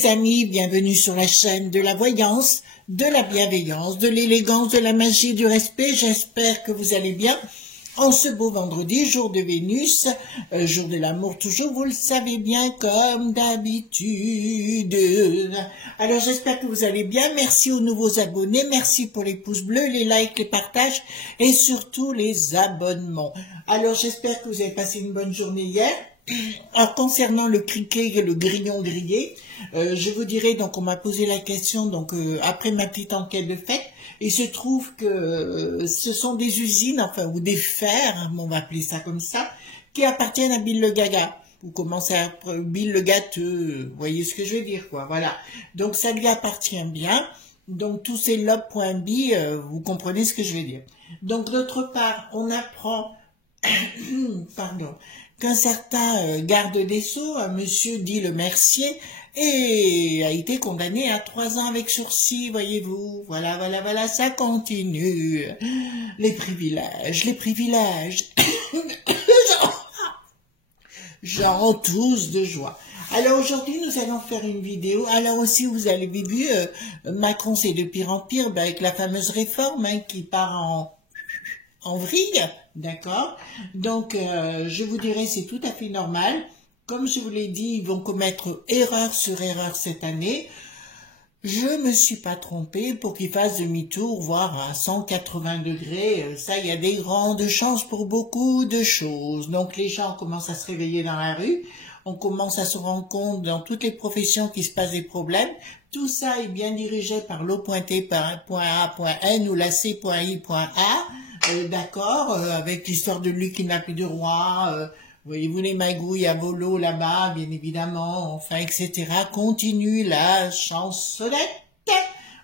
Les amis, bienvenue sur la chaîne de la voyance, de la bienveillance, de l'élégance, de la magie, du respect. J'espère que vous allez bien. En ce beau vendredi, jour de Vénus, jour de l'amour toujours, vous le savez bien comme d'habitude. Alors j'espère que vous allez bien. Merci aux nouveaux abonnés, merci pour les pouces bleus, les likes, les partages et surtout les abonnements. Alors j'espère que vous avez passé une bonne journée hier. Alors, concernant le criquet et le grillon grillé, je vous dirais, donc on m'a posé la question, donc après ma petite enquête de fait, il se trouve que ce sont des usines, enfin, ou des fers, on va appeler ça comme ça, qui appartiennent à Bill le Gaga. Vous commencez à Bill le Gâteux, vous voyez ce que je veux dire, quoi, voilà. Donc ça lui appartient bien, donc tous ces lobes.bi, vous comprenez ce que je veux dire. Donc d'autre part, on apprend, pardon, qu'un certain garde des Sceaux, un monsieur dit le Mercier, et a été condamné à 3 ans avec sursis, voyez-vous. Voilà, ça continue. Les privilèges. J'en tous de joie. Alors aujourd'hui, nous allons faire une vidéo. Alors aussi, vous avez vu, Macron, c'est de pire en pire, avec la fameuse réforme qui part en vrille, d'accord? Donc, je vous dirais, c'est tout à fait normal. Comme je vous l'ai dit, ils vont commettre erreur sur erreur cette année. Je me suis pas trompée pour qu'ils fassent demi-tour, voire à 180 degrés. Ça, il y a des grandes chances pour beaucoup de choses. Donc, les gens commencent à se réveiller dans la rue. On commence à se rendre compte dans toutes les professions qu'il se passe des problèmes. Tout ça est bien dirigé par l'O.T.A.N ou la C.I.A. D'accord, avec l'histoire de lui qui n'a plus de roi, voyez-vous les magouilles à volo là-bas, bien évidemment, enfin, etc. Continue la chansonnette.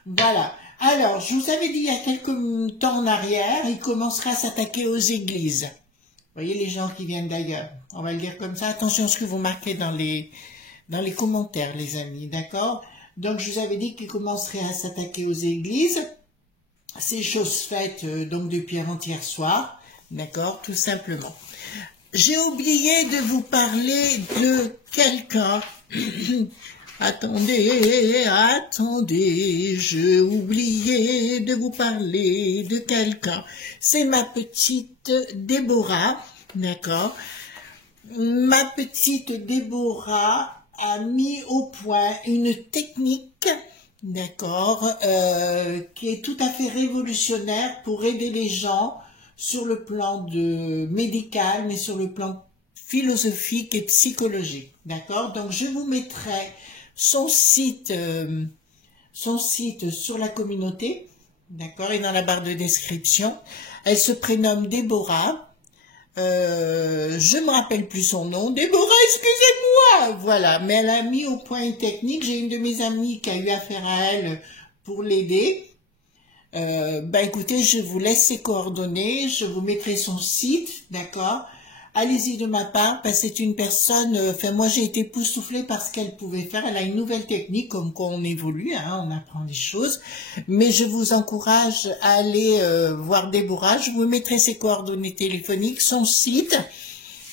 Voilà. Alors, je vous avais dit il y a quelques temps en arrière, il commencera à s'attaquer aux églises. Vous voyez les gens qui viennent d'ailleurs. On va le dire comme ça. Attention à ce que vous marquez dans les commentaires, les amis, d'accord? Donc, je vous avais dit qu'il commencerait à s'attaquer aux églises. C'est chose faite donc depuis avant-hier soir, d'accord, tout simplement. J'ai oublié de vous parler de quelqu'un. Attendez, j'ai oublié de vous parler de quelqu'un. C'est ma petite Déborah, d'accord. Ma petite Déborah a mis au point une technique, d'accord, qui est tout à fait révolutionnaire pour aider les gens sur le plan médical, mais sur le plan philosophique et psychologique, d'accord. Donc je vous mettrai son site sur la communauté, d'accord, et dans la barre de description. Elle se prénomme Déborah. Je me rappelle plus son nom. Déborah, excusez-moi. Voilà, mais elle a mis au point une technique. J'ai une de mes amies qui a eu affaire à elle pour l'aider. Écoutez, je vous laisse ses coordonnées. Je vous mettrai son site, d'accord. Allez-y de ma part, parce que c'est une personne. Enfin, moi, j'ai été époustouflée par ce qu'elle pouvait faire. Elle a une nouvelle technique, comme quoi on évolue, hein, on apprend des choses. Mais je vous encourage à aller voir Déborah. Je vous mettrai ses coordonnées téléphoniques, son site.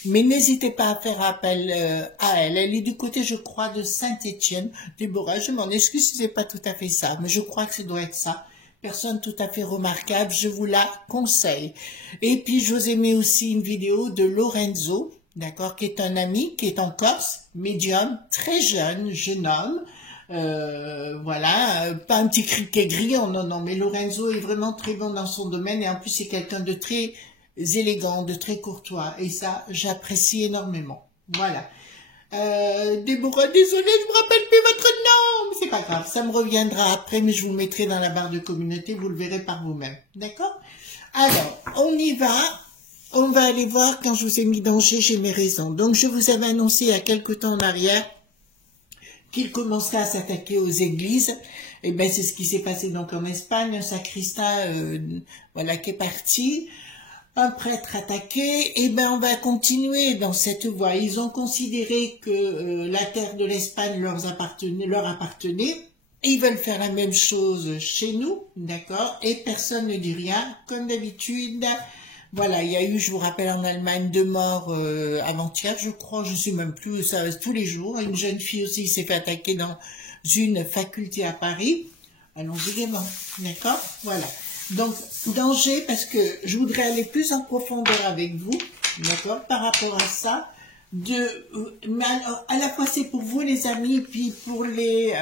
Mais n'hésitez pas à faire appel à elle. Elle est du côté, je crois, de Saint-Étienne. Déborah, je m'en excuse si c'est pas tout à fait ça, mais je crois que ça doit être ça. Personne tout à fait remarquable, je vous la conseille. Et puis, je vous ai mis aussi une vidéo de Lorenzo, d'accord, qui est un ami, qui est en Corse, médium, très jeune homme. Voilà, pas un petit criquet grillant, non, mais Lorenzo est vraiment très bon dans son domaine et en plus, c'est quelqu'un de très élégant, de très courtois. Et ça, j'apprécie énormément. Voilà. Déborah, désolée, je me rappelle plus votre nom, mais c'est pas grave, ça me reviendra après, mais je vous le mettrai dans la barre de communauté, vous le verrez par vous-même, d'accord? Alors, on y va, on va aller voir quand je vous ai mis danger, j'ai mes raisons. Donc, je vous avais annoncé il y a quelque temps en arrière qu'il commencerait à s'attaquer aux églises. Et ben, c'est ce qui s'est passé donc en Espagne, un sacristain, voilà, qui est parti. Un prêtre attaqué, et ben on va continuer dans cette voie. Ils ont considéré que la terre de l'Espagne leur appartenait. Ils veulent faire la même chose chez nous, d'accord, et personne ne dit rien, comme d'habitude. Voilà, il y a eu, je vous rappelle, en Allemagne, 2 morts avant-hier, je crois, je sais même plus, ça tous les jours. Une jeune fille aussi s'est fait attaquer dans une faculté à Paris. Allons-y gaiement, d'accord? Voilà. Donc, danger, parce que je voudrais aller plus en profondeur avec vous, d'accord, par rapport à ça, mais alors, à la fois c'est pour vous les amis, puis pour les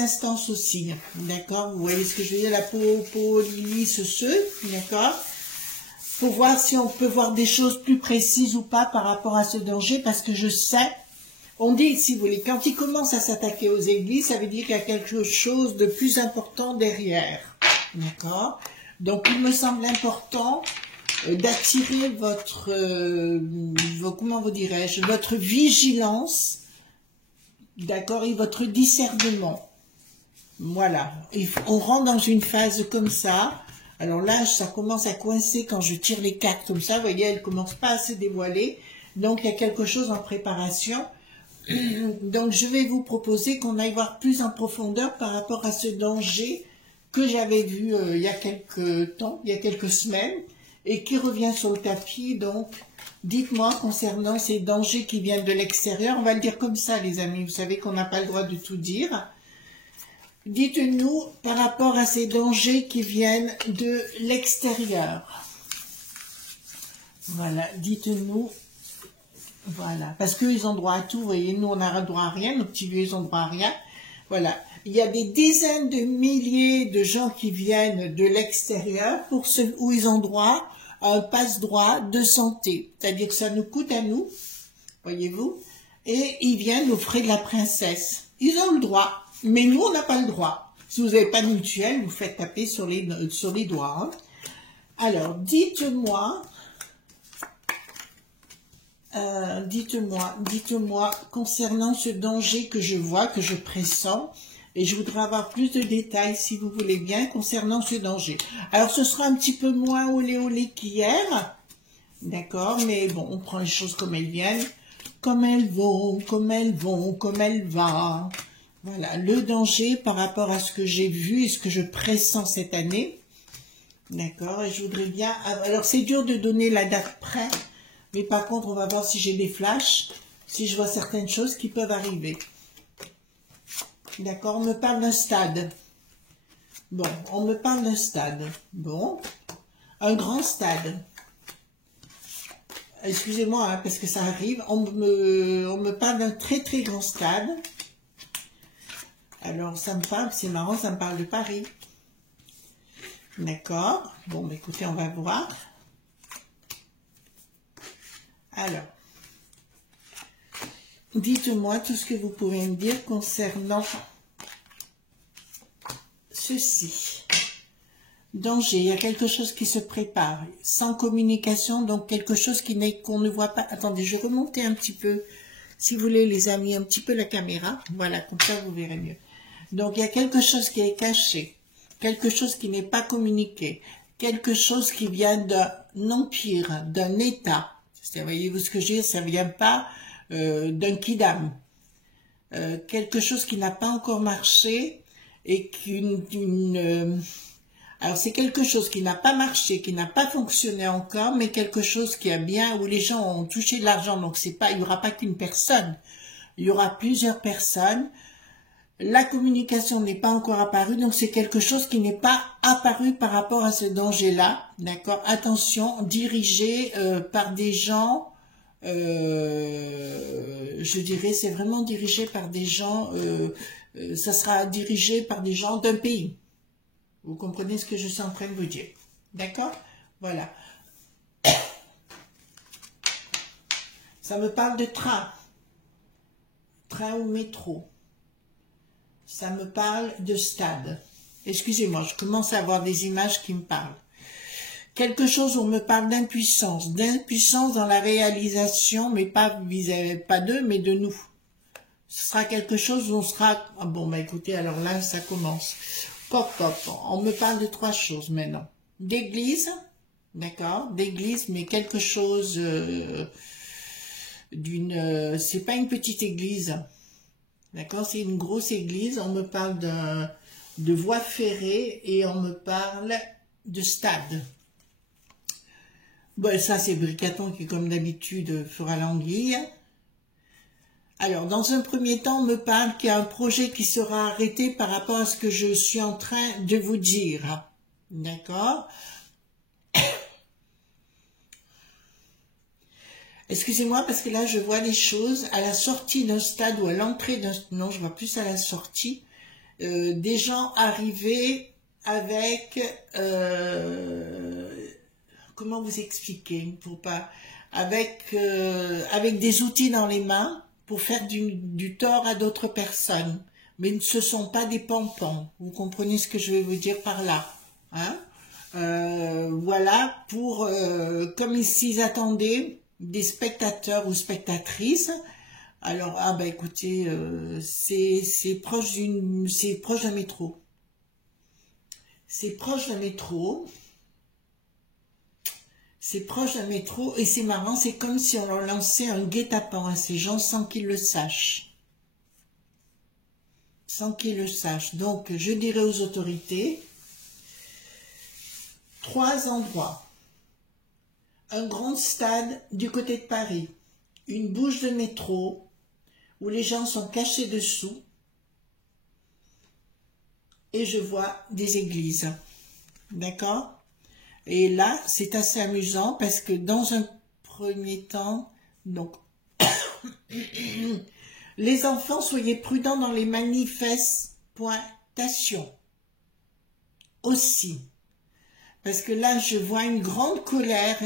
instances aussi, d'accord? Vous voyez ce que je veux dire, la polylyse, d'accord? Pour voir si on peut voir des choses plus précises ou pas par rapport à ce danger, parce que je sais, on dit, si vous voulez, quand il commence à s'attaquer aux églises, ça veut dire qu'il y a quelque chose de plus important derrière, d'accord? Donc, il me semble important d'attirer comment vous dirais-je, votre vigilance, d'accord, et votre discernement. Voilà, on rentre dans une phase comme ça. Alors là, ça commence à coincer quand je tire les cartes comme ça. Vous voyez, elles ne commencent pas à se dévoiler. Donc, il y a quelque chose en préparation. Donc, je vais vous proposer qu'on aille voir plus en profondeur par rapport à ce danger que j'avais vu il y a quelques temps, il y a quelques semaines, et qui revient sur le tapis. Donc, dites-moi concernant ces dangers qui viennent de l'extérieur. On va le dire comme ça, les amis. Vous savez qu'on n'a pas le droit de tout dire. Dites-nous par rapport à ces dangers qui viennent de l'extérieur. Voilà, dites-nous. Voilà, parce qu'eux, ils ont droit à tout. Vous voyez, nous, on n'a droit à rien. Nos petits vieux, ils ont droit à rien. Voilà. Il y a des dizaines de milliers de gens qui viennent de l'extérieur pour ceux où ils ont droit à un passe-droit de santé. C'est-à-dire que ça nous coûte à nous, voyez-vous, et ils viennent aux frais de la princesse. Ils ont le droit. Mais nous, on n'a pas le droit. Si vous n'avez pas de mutuelle, vous faites taper sur les doigts. Hein. Alors, dites-moi, concernant ce danger que je vois, que je pressens, et je voudrais avoir plus de détails, si vous voulez bien, concernant ce danger. Alors, ce sera un petit peu moins olé olé qu'hier, d'accord, mais bon, on prend les choses comme elles viennent, comme elles vont, comme elles vont, comme elles vont. Voilà, le danger par rapport à ce que j'ai vu et ce que je pressens cette année. D'accord, et je voudrais bien... Alors, c'est dur de donner la date près, mais par contre, on va voir si j'ai des flashs, si je vois certaines choses qui peuvent arriver. D'accord, on me parle d'un stade. Bon, on me parle d'un stade. Bon, un grand stade. Excusez-moi, hein, parce que ça arrive. On me parle d'un très très grand stade. Alors, ça me parle, c'est marrant, ça me parle de Paris. D'accord. Bon, bah, écoutez, on va voir. Alors, dites-moi tout ce que vous pouvez me dire concernant ceci. Danger, il y a quelque chose qui se prépare. Sans communication, donc quelque chose qu'on ne voit pas. Attendez, je vais remonter un petit peu, si vous voulez, les amis, un petit peu la caméra. Voilà, comme ça, vous verrez mieux. Donc, il y a quelque chose qui est caché, quelque chose qui n'est pas communiqué, quelque chose qui vient d'un empire, d'un état. Voyez-vous ce que je veux dire? Ça ne vient pas d'un kidam. Quelque chose qui n'a pas encore marché et alors, c'est quelque chose qui n'a pas marché, qui n'a pas fonctionné encore, mais quelque chose qui a bien, où les gens ont touché de l'argent. Donc, il n'y aura pas qu'une personne. Il y aura plusieurs personnes. La communication n'est pas encore apparue, donc c'est quelque chose qui n'est pas apparu par rapport à ce danger-là, d'accord? Attention, dirigé par des gens, je dirais, c'est vraiment dirigé par des gens, ça sera dirigé par des gens d'un pays. Vous comprenez ce que je suis en train de vous dire, d'accord? Voilà. Ça me parle de train ou métro. Ça me parle de stade. Excusez-moi, je commence à avoir des images qui me parlent. Quelque chose où on me parle d'impuissance dans la réalisation, mais pas d'eux, mais de nous. Ce sera quelque chose où on sera... Ah bon, bah écoutez, alors là, ça commence. Pop. On me parle de 3 choses maintenant. D'église, d'accord, d'église, mais quelque chose c'est pas une petite église. D'accord, c'est une grosse église, on me parle de voie ferrée et on me parle de stade. Bon, ça, c'est Bricaton qui, comme d'habitude, fera l'anguille. Alors, dans un premier temps, on me parle qu'il y a un projet qui sera arrêté par rapport à ce que je suis en train de vous dire. D'accord? Excusez-moi, parce que là, je vois les choses à la sortie d'un stade ou à l'entrée d'un... Non, je vois plus à la sortie. Des gens arrivés avec... comment vous expliquer pour pas... avec des outils dans les mains pour faire du tort à d'autres personnes. Mais ce ne sont pas des pompons. Vous comprenez ce que je vais vous dire par là, hein? Voilà, pour comme s'ils attendaient des spectateurs ou spectatrices. Alors, ah bah écoutez, c'est proche d'un métro. C'est proche d'un métro. C'est proche d'un métro et c'est marrant, c'est comme si on leur lançait un guet-apens à ces gens sans qu'ils le sachent. Sans qu'ils le sachent. Donc, je dirais aux autorités, 3 endroits. Un grand stade du côté de Paris, une bouche de métro où les gens sont cachés dessous et je vois des églises. D'accord? Et là, c'est assez amusant parce que dans un premier temps, donc, les enfants, soyez prudents dans les manifestations aussi. Parce que là, je vois une grande colère.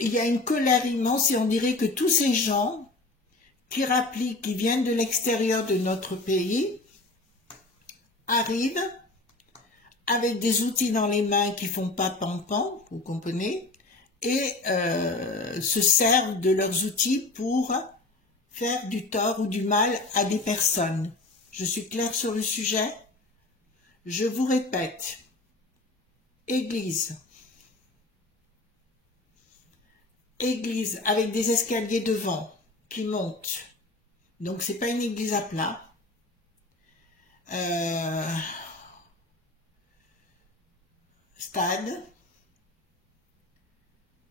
Il y a une colère immense et on dirait que tous ces gens qui rappliquent, qui viennent de l'extérieur de notre pays, arrivent avec des outils dans les mains qui font pas pampan, vous comprenez, et se servent de leurs outils pour faire du tort ou du mal à des personnes. Je suis claire sur le sujet? Je vous répète, église avec des escaliers devant qui montent. Donc c'est pas une église à plat. Stade,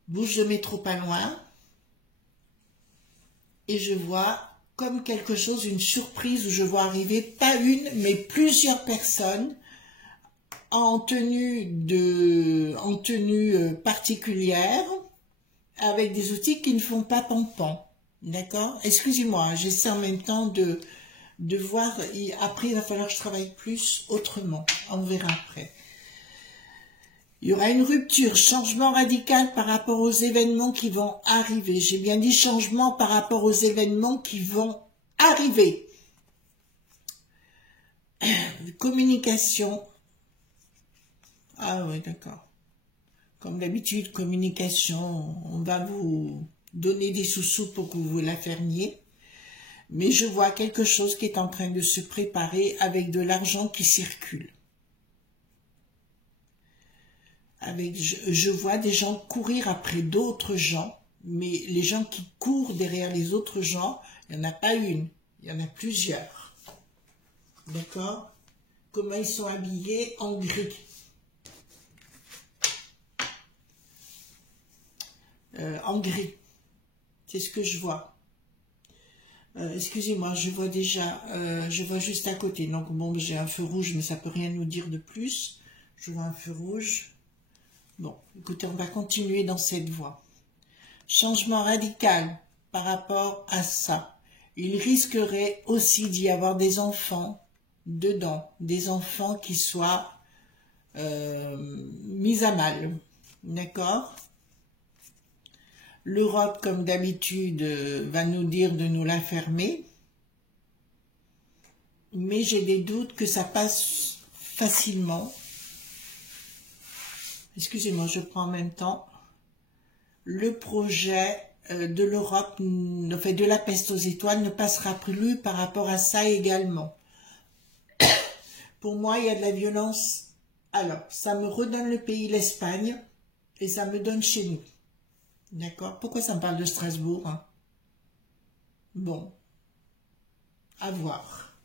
bouche de métro pas loin, et je vois comme quelque chose, une surprise où je vois arriver pas une, mais plusieurs personnes en tenue particulière, avec des outils qui ne font pas pampan. D'accord? Excusez-moi, j'essaie en même temps de voir, après il va falloir que je travaille plus autrement, on verra après. Il y aura une rupture, changement radical par rapport aux événements qui vont arriver. J'ai bien dit changement par rapport aux événements qui vont arriver. Communication. Ah oui, d'accord. Comme d'habitude, communication, on va vous donner des sous-sous pour que vous la fermiez. Mais je vois quelque chose qui est en train de se préparer avec de l'argent qui circule. Je vois des gens courir après d'autres gens, mais les gens qui courent derrière les autres gens, il n'y en a pas une, il y en a plusieurs. D'accord? Comment ils sont habillés? En gris. En gris. C'est ce que je vois. Excusez-moi, je vois déjà, je vois juste à côté. Donc bon, j'ai un feu rouge, mais ça peut rien nous dire de plus. Je vois un feu rouge. Bon, écoutez, on va continuer dans cette voie. Changement radical par rapport à ça. Il risquerait aussi d'y avoir des enfants dedans, des enfants qui soient mis à mal. D'accord? L'Europe, comme d'habitude, va nous dire de nous la fermer. Mais j'ai des doutes que ça passe facilement. Excusez-moi, je prends en même temps le projet de l'Europe, enfin de la peste aux étoiles, ne passera plus par rapport à ça également. Pour moi, il y a de la violence. Alors, ça me redonne le pays, l'Espagne, et ça me donne chez nous. D'accord? Pourquoi ça me parle de Strasbourg, hein? Bon, à voir.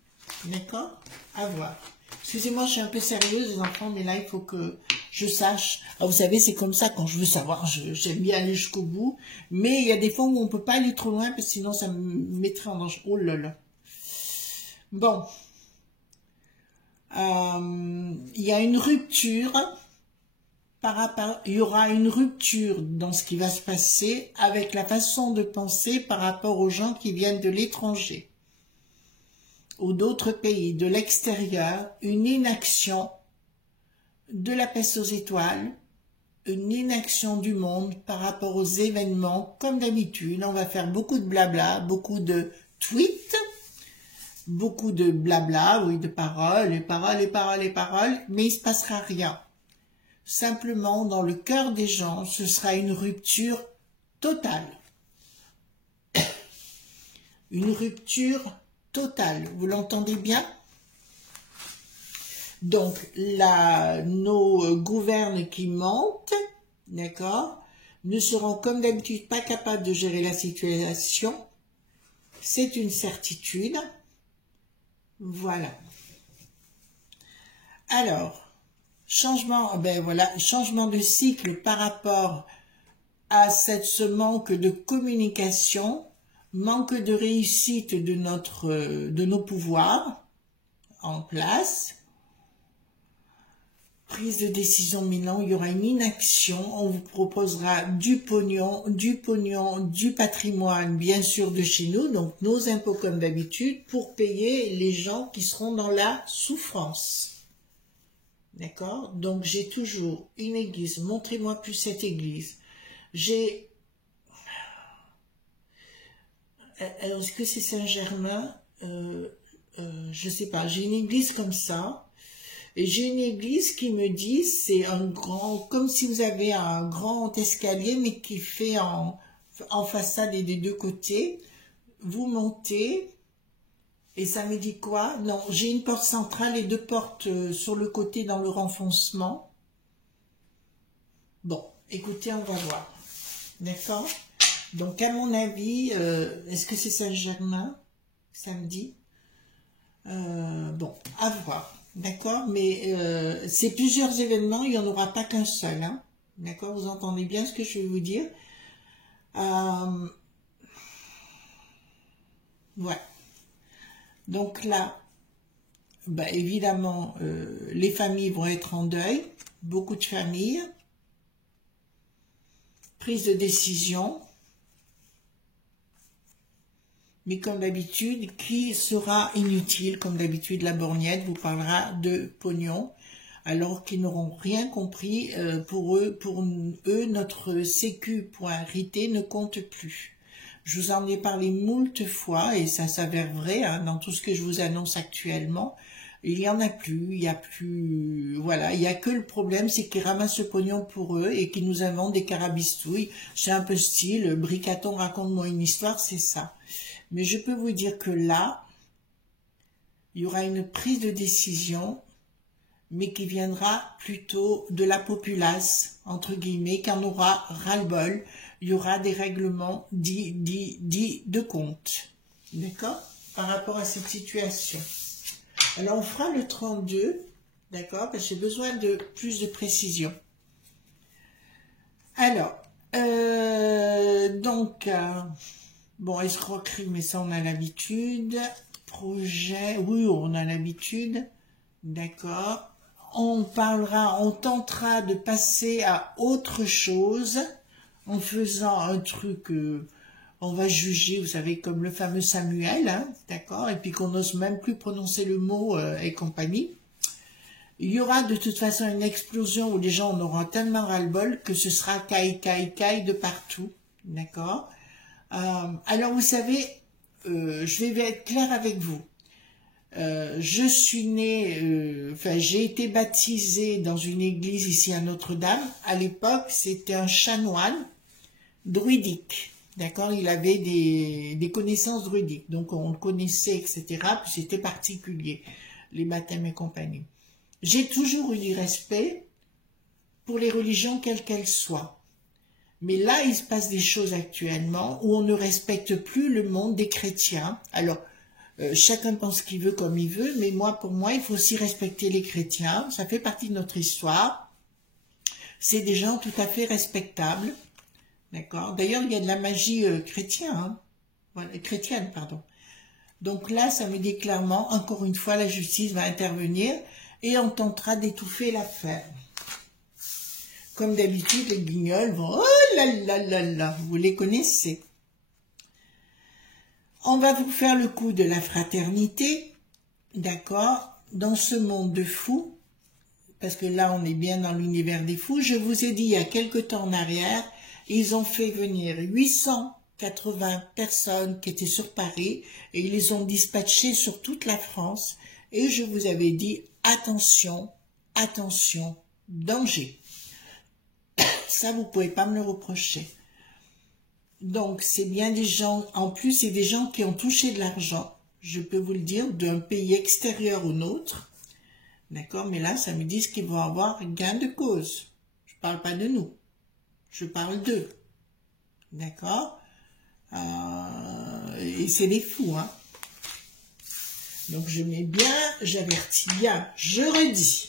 D'accord? À voir. Excusez-moi, je suis un peu sérieuse, les enfants, mais là, il faut que je sache. Alors, vous savez, c'est comme ça, quand je veux savoir, j'aime bien aller jusqu'au bout, mais il y a des fois où on peut pas aller trop loin, parce que sinon ça me mettrait en danger. Oh là là. Bon. Il y a une rupture il y aura une rupture dans ce qui va se passer avec la façon de penser par rapport aux gens qui viennent de l'étranger ou d'autres pays, de l'extérieur, une inaction de la peste aux étoiles, une inaction du monde par rapport aux événements, comme d'habitude. On va faire beaucoup de blabla, beaucoup de tweets, beaucoup de blabla, oui, de paroles, mais il ne se passera rien. Simplement, dans le cœur des gens, ce sera une rupture totale. Une rupture totale. Vous l'entendez bien? Donc, là, nos gouvernes qui mentent, d'accord, ne seront comme d'habitude pas capables de gérer la situation. C'est une certitude. Voilà. Alors, changement de cycle par rapport à ce manque de communication, manque de réussite de nos pouvoirs en place, prise de décision Milan, il y aura une inaction, on vous proposera du pognon, du patrimoine, bien sûr de chez nous, donc nos impôts comme d'habitude, pour payer les gens qui seront dans la souffrance. D'accord? Donc, j'ai toujours une église. Montrez-moi plus cette église. Alors, est-ce que c'est Saint-Germain? Je sais pas. J'ai une église comme ça. Et j'ai une église qui me dit, c'est un grand, comme si vous avez un grand escalier, mais qui fait en façade et des deux côtés. Vous montez. Et ça me dit quoi? Non, j'ai une porte centrale et deux portes sur le côté dans le renfoncement. Bon, écoutez, on va voir. D'accord? Donc, à mon avis, est-ce que c'est Saint-Germain? Samedi? Bon, à voir. D'accord? Mais c'est plusieurs événements, il n'y en aura pas qu'un seul. Hein? D'accord? Vous entendez bien ce que je vais vous dire? Ouais. Donc là, bah évidemment, les familles vont être en deuil, beaucoup de familles, prise de décision, mais comme d'habitude, qui sera inutile, comme d'habitude, la borgnette vous parlera de pognon, alors qu'ils n'auront rien compris, pour eux, notre sécu.RT ne compte plus. Je vous en ai parlé moult fois et ça s'avère vrai hein, dans tout ce que je vous annonce actuellement. Il n'y en a plus, il n'y a plus, voilà, il n'y a que le problème, c'est qu'ils ramassent ce pognon pour eux et qu'ils nous inventent des carabistouilles. C'est un peu style, Bricaton raconte-moi une histoire, c'est ça. Mais je peux vous dire que là, il y aura une prise de décision, mais qui viendra plutôt de la populace, entre guillemets, qui en aura ras-le-bol. Il y aura des règlements dits de compte. D'accord? Par rapport à cette situation. Alors, on fera le 32, d'accord? Parce que j'ai besoin de plus de précision. Alors, bon, escroquerie, mais ça, on a l'habitude. Projet, oui, on a l'habitude. D'accord? On tentera de passer à autre chose en faisant un truc, on va juger, vous savez, comme le fameux Samuel, hein, d'accord, et puis qu'on n'ose même plus prononcer le mot et compagnie. Il y aura de toute façon une explosion où les gens en auront tellement ras-le-bol que ce sera caille de partout, d'accord. Alors, vous savez, je vais être claire avec vous. Je suis née, j'ai été baptisée dans une église ici à Notre-Dame. À l'époque, c'était un chanoine druidique, d'accord. Il avait des connaissances druidiques, donc on le connaissait, etc. Puis c'était particulier, les baptêmes et compagnie. J'ai toujours eu du respect pour les religions, quelles qu'elles soient. Mais là, il se passe des choses actuellement où on ne respecte plus le monde des chrétiens. Alors, chacun pense ce qu'il veut comme il veut, mais pour moi, il faut aussi respecter les chrétiens. Ça fait partie de notre histoire. C'est des gens tout à fait respectables. D'accord. D'ailleurs, il y a de la magie chrétienne, hein. Voilà, chrétienne, pardon. Donc là, ça me dit clairement, encore une fois, la justice va intervenir et on tentera d'étouffer l'affaire. Comme d'habitude, les guignols vont, oh là là là là, vous les connaissez. On va vous faire le coup de la fraternité, d'accord, dans ce monde de fous, parce que là, on est bien dans l'univers des fous. Je vous ai dit, il y a quelque temps en arrière, ils ont fait venir 880 personnes qui étaient sur Paris et ils les ont dispatchées sur toute la France. Et je vous avais dit, attention, attention, danger. Ça, vous pouvez pas me le reprocher. Donc, c'est bien des gens, en plus, c'est des gens qui ont touché de l'argent, je peux vous le dire, d'un pays extérieur au nôtre. D'accord? Mais là, ça me dit qu'ils vont avoir gain de cause. Je parle pas de nous. Je parle d'eux. D'accord? Et c'est des fous, hein. Donc, je mets bien, j'avertis bien, je redis.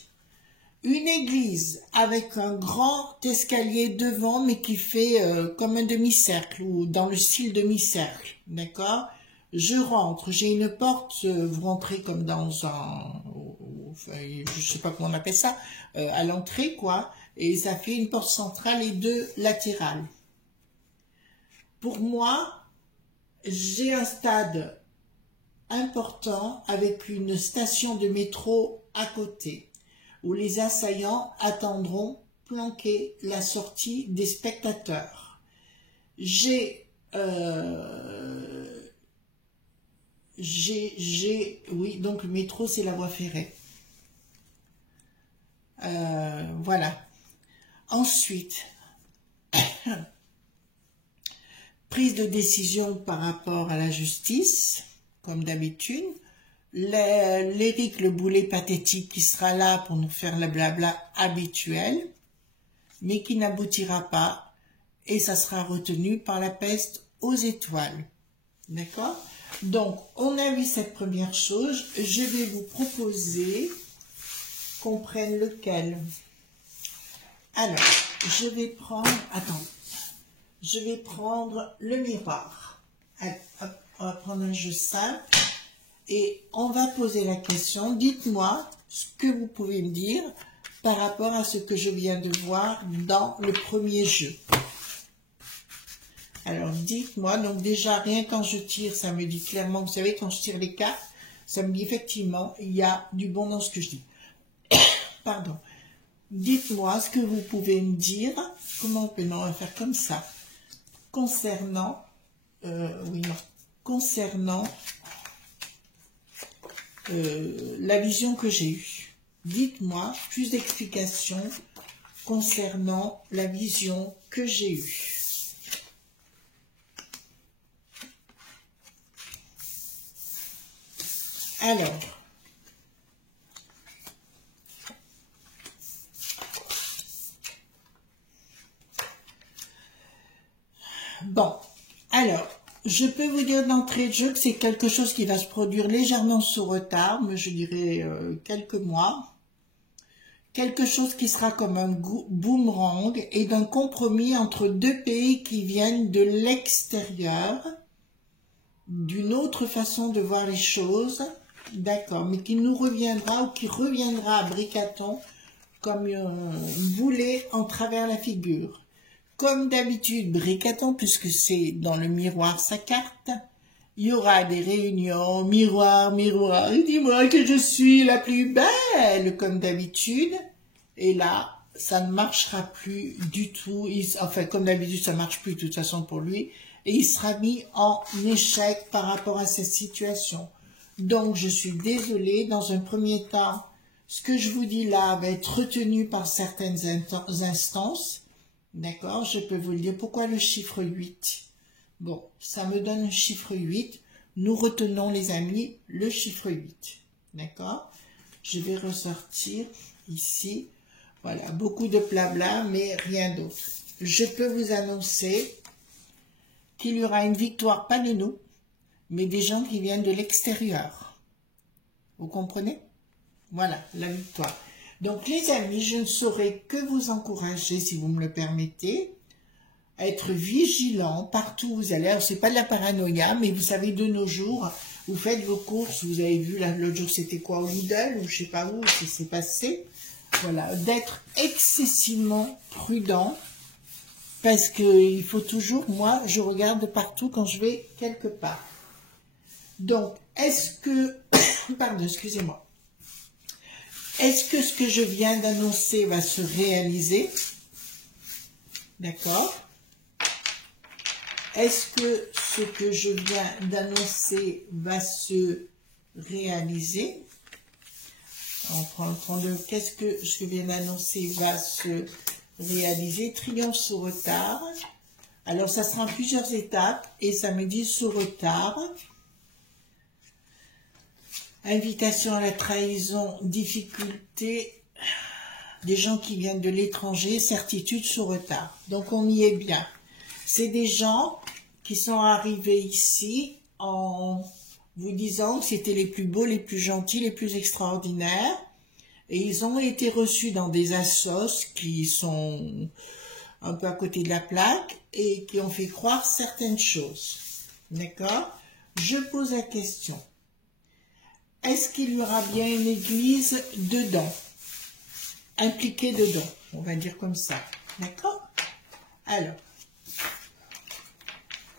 Une église avec un grand escalier devant, mais qui fait comme un demi-cercle, ou dans le style demi-cercle, d'accord? Je rentre, j'ai une porte, vous rentrez comme dans un, je sais pas comment on appelle ça, à l'entrée, quoi, et ça fait une porte centrale et deux latérales. Pour moi, j'ai un stade important avec une station de métro à côté, où les assaillants attendront planquer la sortie des spectateurs. Oui, donc le métro, c'est la voie ferrée. Voilà. Ensuite, prise de décision par rapport à la justice, comme d'habitude. L'Éric le boulet pathétique qui sera là pour nous faire le blabla habituel, mais qui n'aboutira pas, et ça sera retenu par la peste aux étoiles. D'accord? Donc, on a vu cette première chose. Je vais vous proposer qu'on prenne lequel. Alors, je vais prendre... Attends. Je vais prendre le miroir. Allez, hop, on va prendre un jeu simple. Et on va poser la question, dites-moi ce que vous pouvez me dire par rapport à ce que je viens de voir dans le premier jeu. Alors dites-moi, donc déjà rien quand je tire, ça me dit clairement, vous savez quand je tire les cartes, ça me dit effectivement, il y a du bon dans ce que je dis. Pardon. Dites-moi ce que vous pouvez me dire, comment on va faire comme ça, concernant, concernant la vision que j'ai eue. Dites-moi plus d'explications concernant la vision que j'ai eue. Alors, bon, alors, je peux vous dire d'entrée de jeu que c'est quelque chose qui va se produire légèrement sous retard, mais je dirais quelques mois. Quelque chose qui sera comme un boomerang et d'un compromis entre deux pays qui viennent de l'extérieur, d'une autre façon de voir les choses, d'accord, mais qui nous reviendra ou qui reviendra à Bricaton comme un boulet en travers la figure. Comme d'habitude, Bricaton, puisque c'est dans le miroir sa carte, il y aura des réunions, miroir, miroir, dis-moi que je suis la plus belle, comme d'habitude. Et là, ça ne marchera plus du tout. Enfin, comme d'habitude, ça ne marche plus de toute façon pour lui. Et il sera mis en échec par rapport à cette situation. Donc, je suis désolée, dans un premier temps, ce que je vous dis là va être retenu par certaines instances. D'accord, je peux vous le dire. Pourquoi le chiffre 8? Bon, ça me donne le chiffre 8. Nous retenons, les amis, le chiffre 8. D'accord? Je vais ressortir ici. Voilà, beaucoup de blabla, mais rien d'autre. Je peux vous annoncer qu'il y aura une victoire, pas de nous, mais des gens qui viennent de l'extérieur. Vous comprenez? Voilà, la victoire. Donc les amis, je ne saurais que vous encourager, si vous me le permettez, à être vigilant partout où vous allez. Alors c'est pas de la paranoïa, mais vous savez, de nos jours, vous faites vos courses, vous avez vu l'autre jour c'était quoi, au Lidl ou je sais pas où, ce qui s'est passé. Voilà, d'être excessivement prudent, parce qu'il faut toujours, moi, je regarde partout quand je vais quelque part. Donc, est-ce que, pardon, excusez-moi, est-ce que ce que je viens d'annoncer va se réaliser? D'accord? Est-ce que ce que je viens d'annoncer va se réaliser? On prend le temps de qu'est-ce que je viens d'annoncer va se réaliser. Triomphe sous retard. Alors, ça sera en plusieurs étapes et ça me dit sous retard. Invitation à la trahison, difficulté, des gens qui viennent de l'étranger, certitude sous retard. Donc, on y est bien. C'est des gens qui sont arrivés ici en vous disant que c'était les plus beaux, les plus gentils, les plus extraordinaires. Et ils ont été reçus dans des assos qui sont un peu à côté de la plaque et qui ont fait croire certaines choses. D'accord? Je pose la question. Est-ce qu'il y aura bien une église dedans? Impliquée dedans, on va dire comme ça. D'accord? Alors,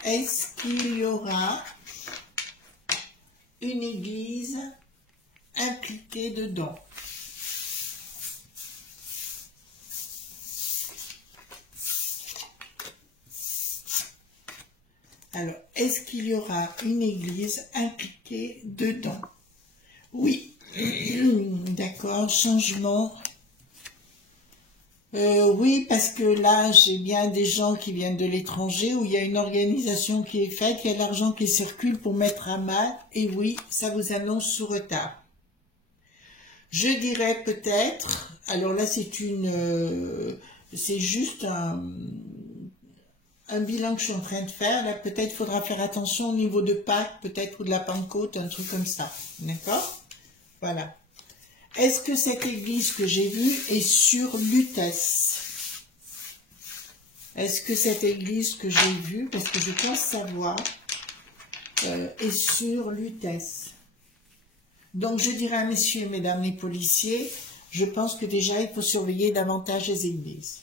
est-ce qu'il y aura une église impliquée dedans? Alors, est-ce qu'il y aura une église impliquée dedans? Oui. D'accord, changement. Oui, parce que là, j'ai bien des gens qui viennent de l'étranger où il y a une organisation qui est faite, il y a de l'argent qui circule pour mettre à mal. Et oui, ça vous annonce sous retard. Je dirais peut-être, alors là, c'est juste un bilan que je suis en train de faire. Là, peut-être faudra faire attention au niveau de Pâques, peut-être, ou de la Pentecôte, un truc comme ça. D'accord? Voilà. Est-ce que cette église que j'ai vue est sur Lutèce? Est-ce que cette église que j'ai vue, parce que je pense savoir, est sur Lutèce? Donc, je dirais à messieurs et mesdames les policiers, je pense que déjà, il faut surveiller davantage les églises.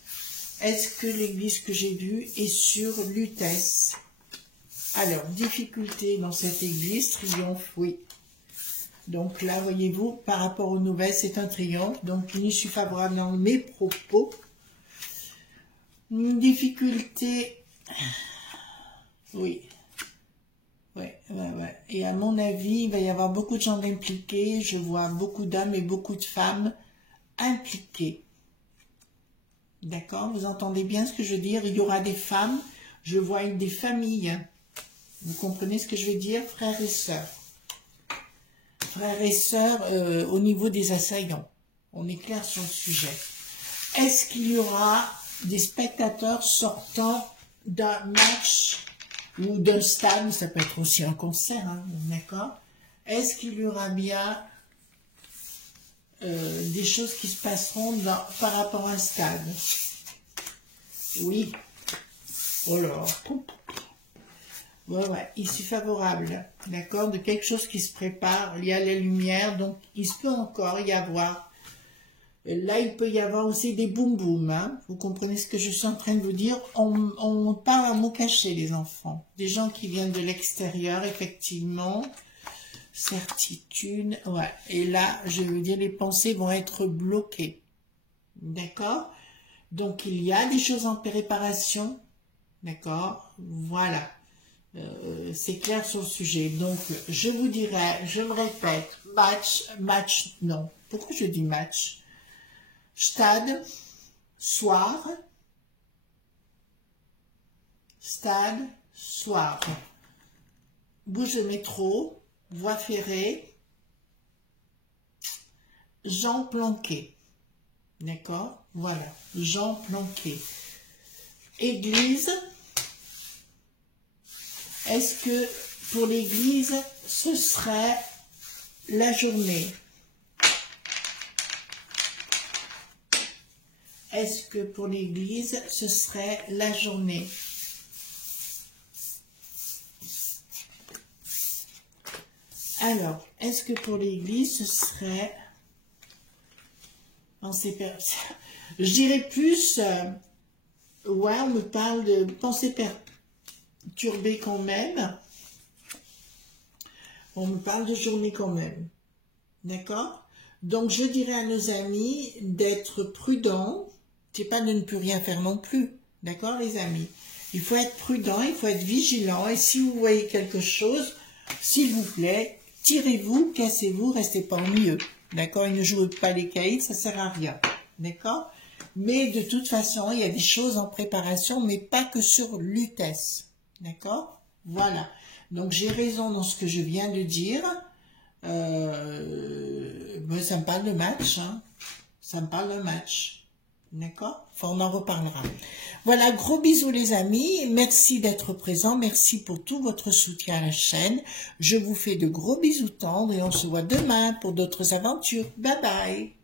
Est-ce que l'église que j'ai vue est sur Lutèce? Alors, difficulté dans cette église, triomphe, oui. Donc là, voyez-vous, par rapport aux nouvelles, c'est un triomphe. Donc, une issue favorable dans mes propos. Une difficulté, oui. Ouais. Et à mon avis, il va y avoir beaucoup de gens impliqués. Je vois beaucoup d'hommes et beaucoup de femmes impliquées. D'accord? Vous entendez bien ce que je veux dire? Il y aura des femmes, je vois des familles. Vous comprenez ce que je veux dire? Frères et sœurs. Frères et sœurs au niveau des assaillants. On est clair sur le sujet. Est-ce qu'il y aura des spectateurs sortant d'un match ou d'un stade? Ça peut être aussi un concert, hein, d'accord? Est-ce qu'il y aura bien des choses qui se passeront par rapport à un stade? Oui. Oh là. Ouais, issue favorable, d'accord, de quelque chose qui se prépare, il y a la lumière, donc il se peut encore y avoir, là il peut y avoir aussi des boum boum, hein, vous comprenez ce que je suis en train de vous dire, on parle à mots cachés les enfants, des gens qui viennent de l'extérieur, effectivement, certitude, ouais, et là, je veux dire, les pensées vont être bloquées, d'accord, donc il y a des choses en préparation, d'accord, voilà. C'est clair sur le sujet. Donc, je vous dirais, je me répète, match, non. Pourquoi je dis match? Stade, soir, stade, soir. Bouche de métro, voie ferrée, Jean Planqué. D'accord? Voilà, Jean Planqué. Église. Est-ce que pour l'église, ce serait la journée? est-ce que pour l'église, ce serait la journée? Alors, est-ce que pour l'église, ce serait... Je dirais plus... ouais, on me parle de pensée perturbée quand même. On me parle de journée quand même. D'accord? Donc, je dirais à nos amis d'être prudents. C'est pas de ne plus rien faire non plus. D'accord, les amis? Il faut être prudent, il faut être vigilant. Et si vous voyez quelque chose, s'il vous plaît, tirez-vous, cassez-vous, restez pas au milieu. D'accord? Et ne jouez pas les caïds, ça sert à rien. D'accord? Mais de toute façon, il y a des choses en préparation, mais pas que sur l'UTES. D'accord? Voilà. Donc, j'ai raison dans ce que je viens de dire. Ça me parle de match. Hein. Ça me parle de match. D'accord? Enfin, on en reparlera. Voilà, gros bisous les amis. Merci d'être présents. Merci pour tout votre soutien à la chaîne. Je vous fais de gros bisous tendres et on se voit demain pour d'autres aventures. Bye bye.